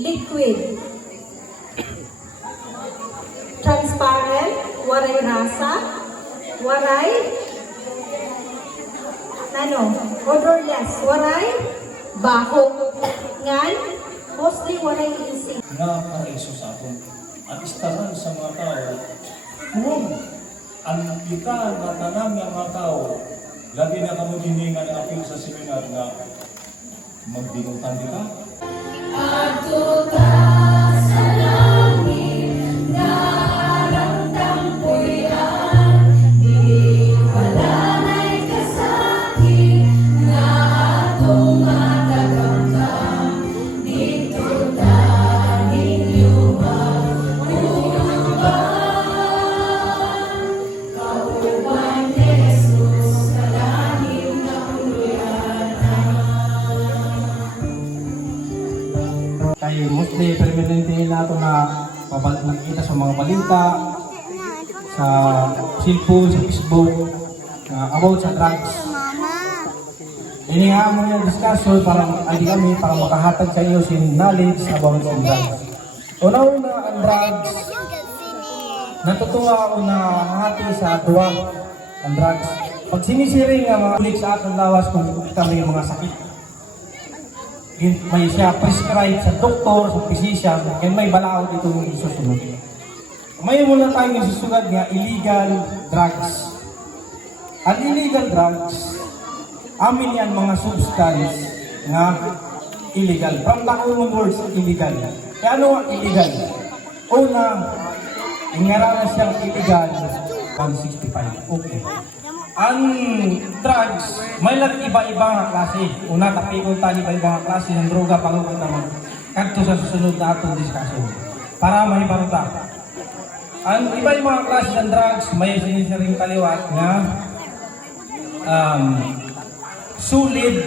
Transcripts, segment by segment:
liquid, transparent, waray rasa, waray, odorless, waray, baho, ngan, mostly waray isip. Nakakaiso sa aton at istahan sa mga tao kung ang kita na tanang ng mga tao labi na kamo diningan ang apil sa seminar na magbinungtan di ka. Ato ka sa langit, naramdam ko'y di walanay kasakit, na atong matagamdam, dito ta ninyo kauban. Kauban ni Jesus, kalalim na kay mostly permanente nato na makita sa mga balita sa cellphone, sa Facebook about sa drugs. Ini nga mo yung discussion para makahatag sa iyo sin knowledge about sa drugs. Una-una ang drugs, natutuwa ako na hati sa duwa ang drugs. Pag sinisiring ang mga ulit sa atong lawas kung kami yung mga sakit, may siya prescribe sa doktor, sa physician, and may balao dito yung isusunod. May muna tayong isusugad nga illegal drugs. Ang illegal drugs, amin yan mga substance nga illegal. From the common words, illegal. Kaya ano ang illegal? Una, ingaralan siyang illegal, 165. Okay. Ang drugs, may lang iba-ibang klase. Una, tapikon tayo iba-ibang klase ng droga, pangukot naman. Kanto sa susunod na atong discussion. Para mahibaruta. Ang iba-ibang klase ng drugs, may sinisiring kaliwat na solid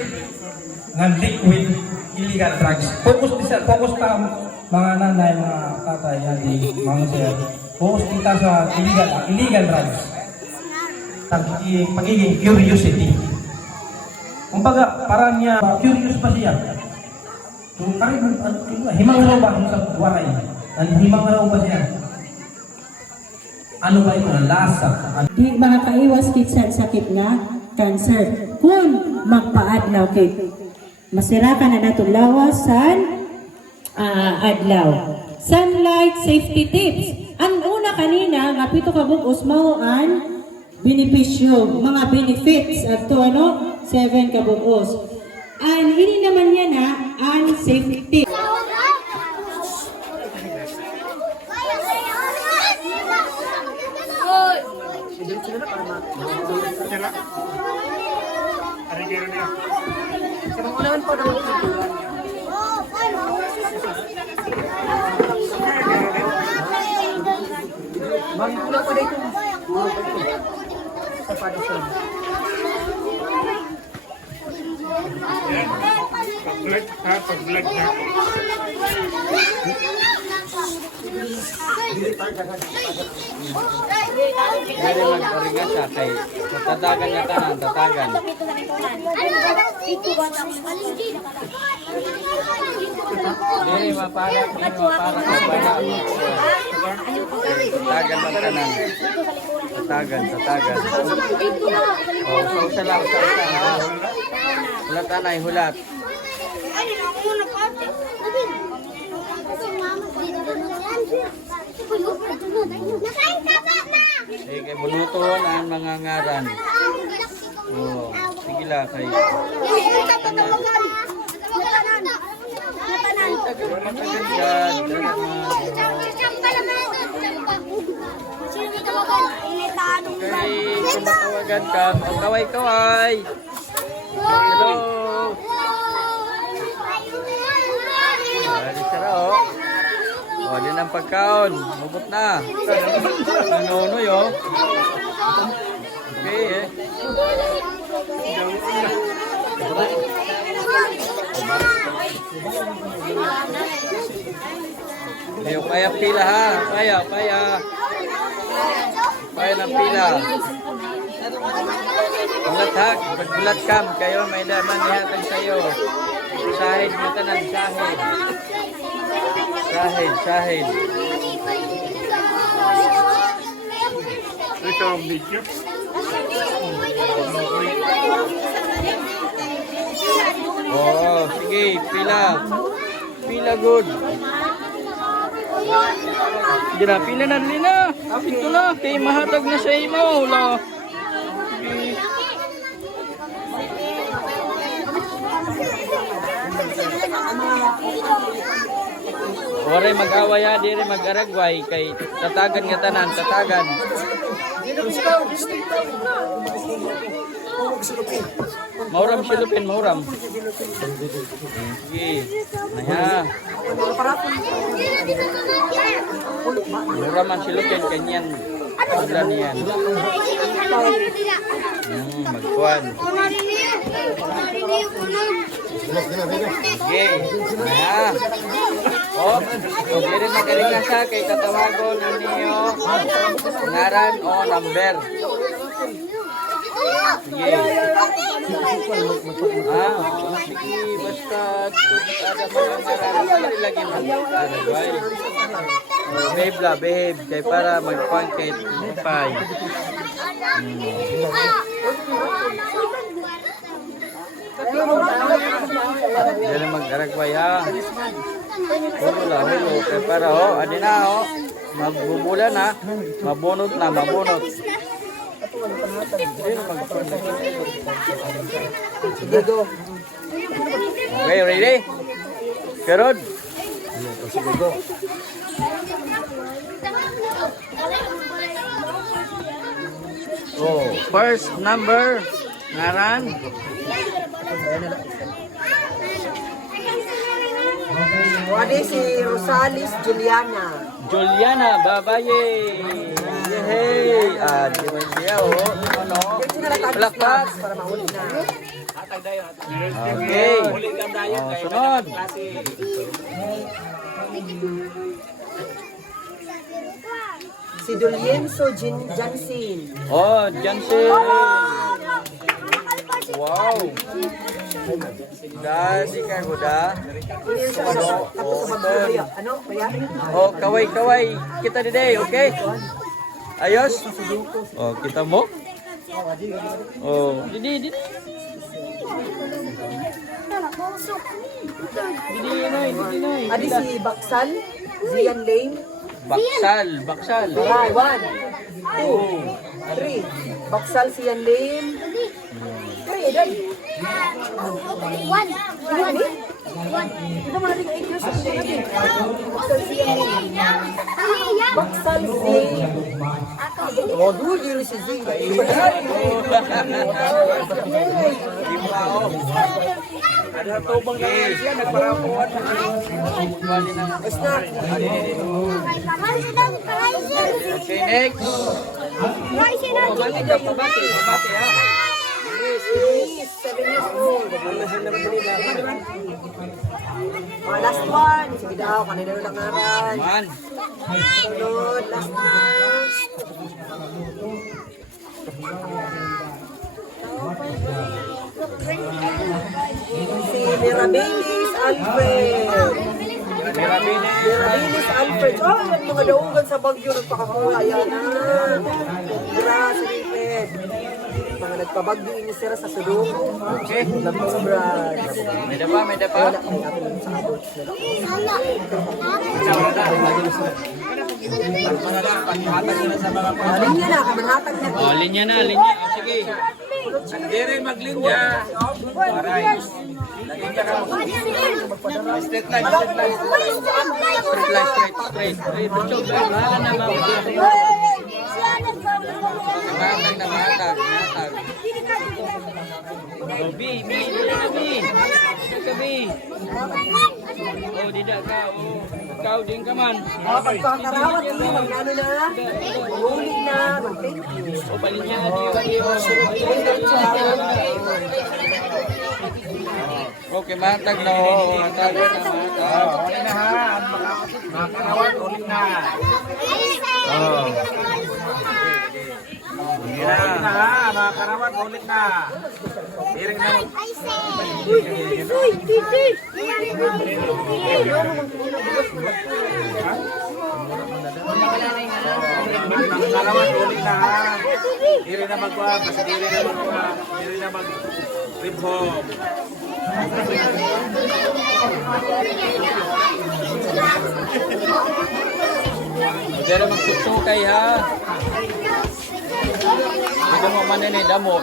ng liquid illegal drugs. Focus ta mga nanay, mga tatay, mga sir. Focus kita sa illegal drugs. Pagiging curiosity. Kumbaga, parang niya, curious pa siya. So, himangalaw ba kung sa waray? Himangalaw ba siya? Ano ba ito? Lasa? Di makakaiwas kit sa sakit nga cancer. Kung magpaadlaw kit, masira ka na natong lawasan adlaw. Sunlight safety tips. Ang una kanina, nga pito ka bukos mao ang benepisyo, mga benefits at to 7 kabukos. And ini naman yan ang safety. Pag-vlog na. Dari mag-oringan sa kay tatagan nga tanan, tatagan. Dili mapara ka bala. Tatagan lang tanan. Tatagan. Oh, sa lang sa isa. Hulat anay, hulat. Sige, bunuton ang mga ngaran. Oh, sige lang kay. Okay, kumatawagan ka. Kaway-kaway. Hello. Dari sarao. Oh, din ang pagkaon. Mubot na. Ano yo? Okay eh. Ayo, kaya pila ha. Kaya. Kaya ng pila. Bulat bulat kam. Kayo may laman nihatag sa'yo. Sahid mo ka ng sahid. Shahid. Ito ang video. Oh, sige, pila. Pila good. Sige na, pila na rin na. Ito na, kay mahatag na sa imo. Wala. Sige. Ore mag-away ha, di rin mag-aragway kay tatagan nga tanan, tatagan. Mauram silupin, mauram. Sige. Naya. Mauram ang silupin, kanyan. Pagla niyan. Magkuhan. Sige. Naya. Oh, hindi rin magaling na siya kay tatawagon ninyo ngaran o number. Sige. Sige, basta ada mga ngaran. Sige, lagi mo. Behave la, behave. Kay para mag-point kay Pay. Hindi na mag-aragway ha. Hulo la, hulo. Kaya para ho, adi na ho. Magbubulan ha. Mabunot na, mabunot. Sige, go. Okay, ready? Karod. Sige, go. Oh, first number. Ngaran. Wadi si Rosalis Juliana. Juliana, babaye. Yehey. Di ba siya, oh. Ano? Palakpak. Para mahuli na. Okay. Oh, sunod. Si Dolienzo Jansin. Oh, Jansen. Wow. Dadi ka guda. Tapos sa Magdulaya. Ano? Kaya? Oh, kaway-kaway. Kita today, okay? Ayos? Oh, kita mo? Oh, didi. Didi. Adi si Baksal. Zian Lane. Baksal. Alright, 1, 2, 3. Baksal Zian Lane. 3, dali. Ito mo natin 8 years old natin. Baksal Zian Lane. Baksal Zian. Oh, dulo dito si Zian. Ada tobang na siya, nagparapuan na. Basta. Okay, next. Pabati ka, pabati ha. Luis, 7 years old. Last one. Sige daw, kanina lang ngaran. Man. Sunod, last one. Si Mirabilis Alfred. Mirabilis Alfred. Oh, yung mga daugan sa Baguio nagpakakuha. Ayan na. Gracias, mga nagpabagyo ini sira sa sulong. Okay. Labong brad. May dapa. Wala kay natin sa abot na. Linya na, kamanhatag na. Oh, linya na. Oh, sige. Dire maglinya. Alright. Straight line. Straight. Butchog lang. Wala na ba? Mahatag. Oh, B. Oh, tidak ka. Oh, ikaw din ka man. Pagkakarawat ini, magkano na? Huli na. Thank you. Oh, balinya. Okay, mahatag na. Mahatag. Uli na ha. Mga karawat, uli na. Oh. Uli na ha. Mga karawat, uli na. Iring na. karawat, ulit na ha. Dili na magwa, basta dili na magwa. Dili na mag-rib home. Diyan na magtutukay ha. Hindi mo manin eh, damo.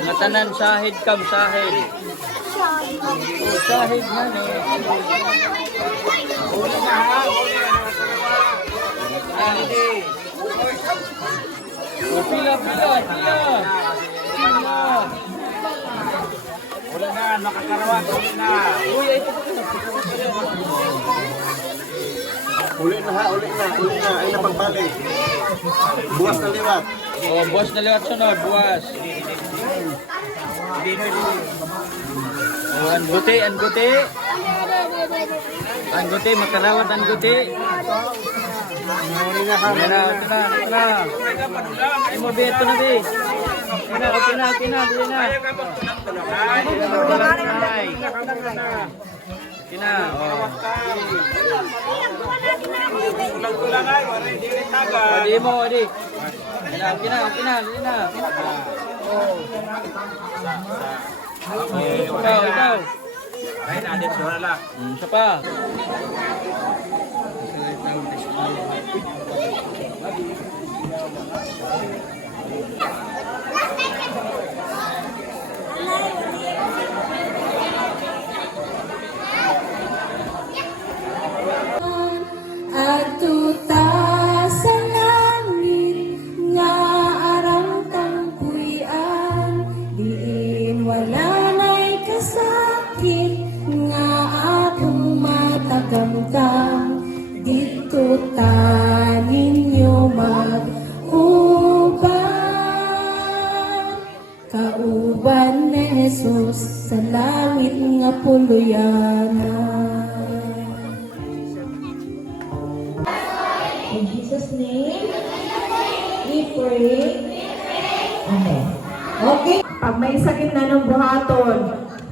Nga tanan sahid kam, sahid. Oh, sahid na eh. Uli na ha, uli na. Oh, pila. Uli na, makakarawat, uli na. Uli na ha, uli na. Ay napagbalik. Buwas na liwat. Oh, buwas na liwat sunod, buwas. Oh, angguti. Angguti, makarawat angguti. Uli na ha, Ito na. Imo beto na di. Okay na, bili na. Kina, oh. Tulang-tulang ay, wala hindi taga. Adi mo, adi. Kina, bili na. Ikaw. Ay, naadit siya wala. Siya pa. At tuta sa langit nga arang tangpuyan, diin wala na'y kasakit nga atong matagamtam. Dito ta ninyo mag-uban, kauban ni Jesus sa langit nga puluyanan. In Jesus' name, we pray. Amen. Okay. Pag may sakit na ng buhaton,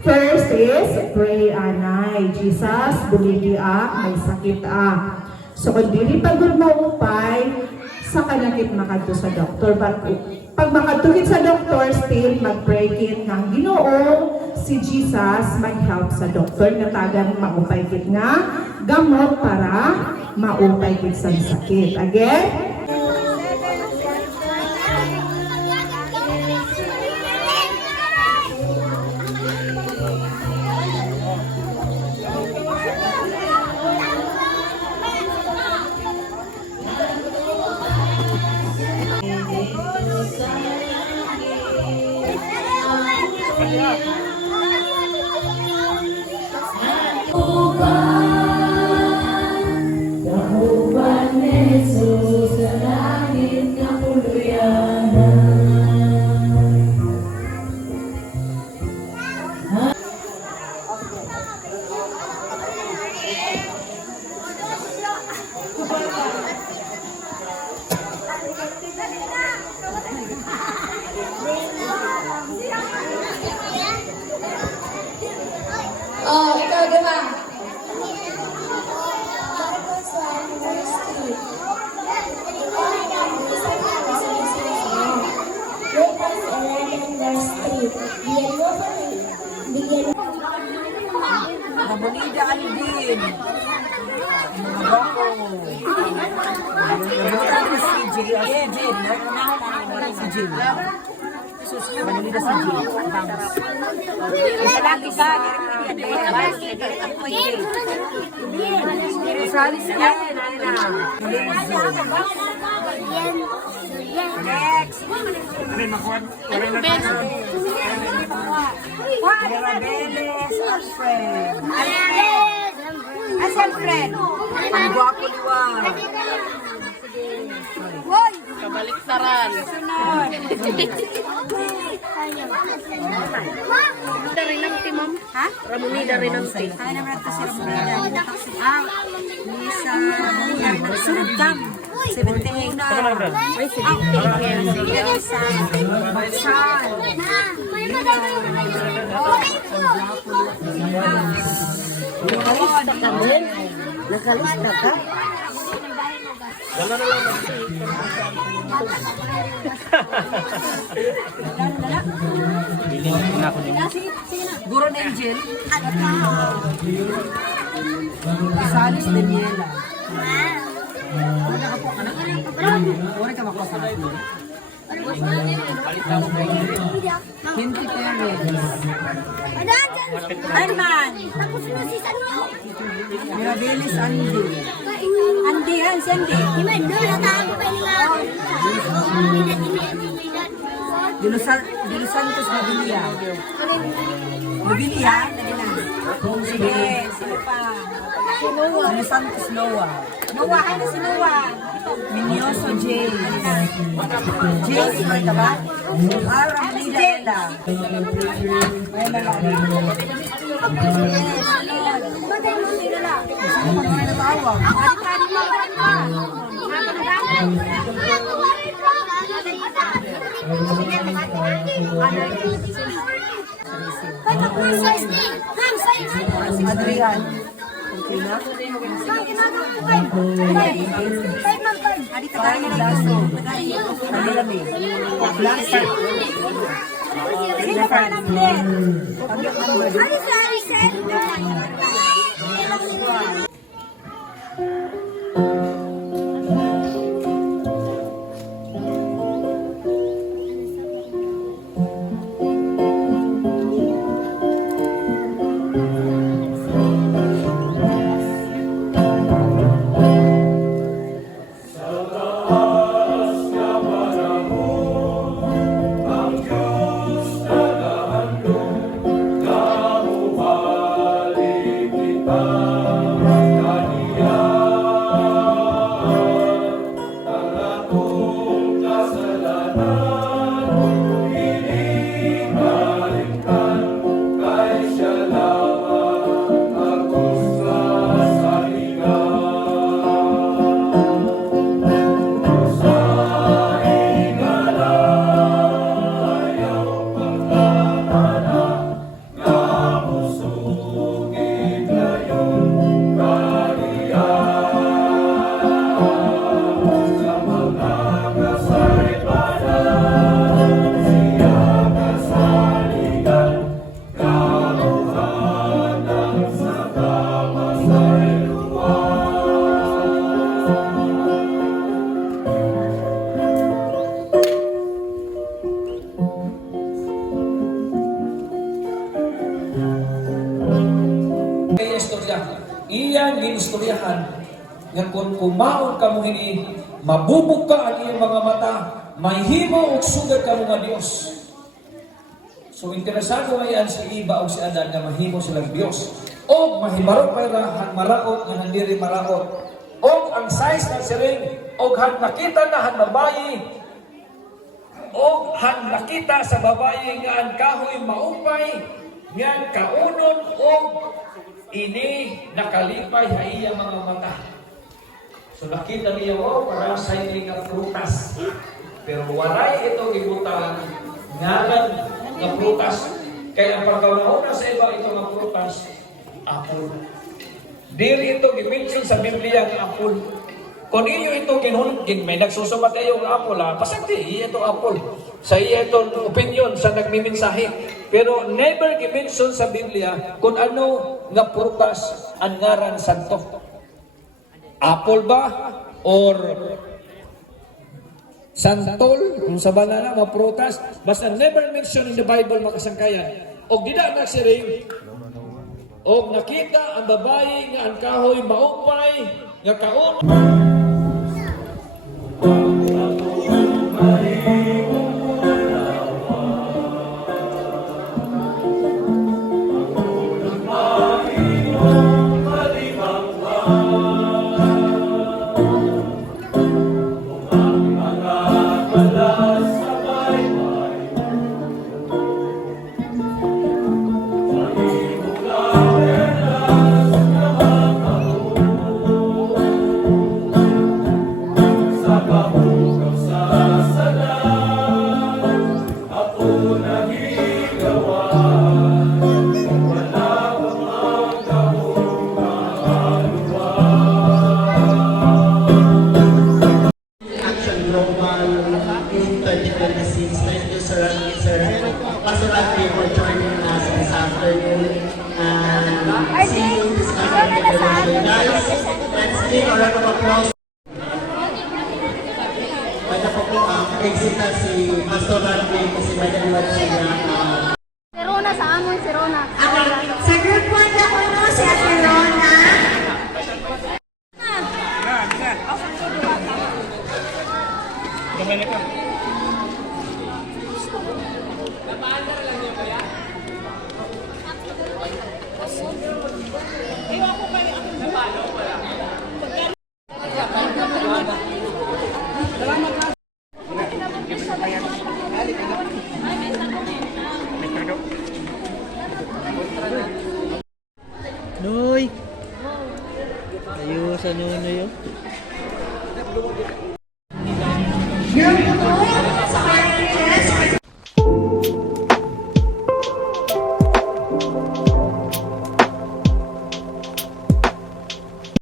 first is pray, anay. Jesus, buligi may sakit So, kung dili pagod maupay, sa kanakit makadto sa doktor. But pag makadtukit sa doktor, still mag-pray kit ng Ginoo, si Jesus mag-help sa doktor nga tagang maupay kit nga gamot para maupay kit sa sakit. Again, Kauban ni Jesus sa langit nga puluyanan. Oh, ikaw diba? Mabunida ka ni Din. Mabako. Si Jill. Si Jill. Mabunida si Jill. Isa lagi ka. Salis niya. Next. Beles, Alfred. Alfred. Ang gwapo liwa. Hoy! Kabaliktaran. Sunod. Ramonida rin ang timam. Ha? Ramonida rin ang tim. Kaya naman natin si Ramonida. Ah, Lisa Ramonida. Sunod kam. 17 na. May 17. Lisa. Marshall. Nakalista ka rin? Nakalista ka? Guro na Angel. Isalis Daniela. Wala ka makuha sa akin. Hinti Perez. Arman. Tapos na si Sanyo. Mirabelis Andy. Andi, yan si Andi. Iman, doon natago pa nila. De Los Santos Mabilia. Mabilia? Sige, sino pa? De Los Santos Noah. Noah, ano si Noah? Minyoso J. J, sino ka ba? Ramblida Ella. Batay mo nila. Sino pa mga natawag? Ari-ari mo, ari mo. Adrian. Okay na? Adi ka tayo na laso. Adilami. Blaster. Sino pa number? Aris. Iyang ginistoryahan nga kung kumaon ka mo hini, mabubog ka ang iyang mga mata, mahimo og sugad ka mga Dios. So interesado ngayon si Iba o si Adan nga mahimo silang Dios. O mahibarok para han maraot nga nandiri maraot. O ang size ng siring, o han nakita na han babayi, o han nakita sa babayi nga ang kahoy maupay, nga kaunon o ini nakalipay sa iyang mga mata. So nakita niya mo para sa nga prutas. Pero walay ito gibutang ngalan nga prutas. Kaya ang pagkauna sa iba ito nga prutas, apple. Dili ito gimension sa Biblia nga apple. Kung iyo ito may nagsusumat kayo ng apple, pasagdi, ito apple. Sa iya itong opinion sa nagmimensahe. Pero never gimension sa Biblia kung ano nga prutas ang ngaran santo. Apple ba? Or santol? Kung sa banana nga prutas? Basta never mention in the Bible makasangkayan. O dida nagsiring, o nakita ang babae nga ang kahoy maupay, nga kaon. Noy! Ayos, ano yun?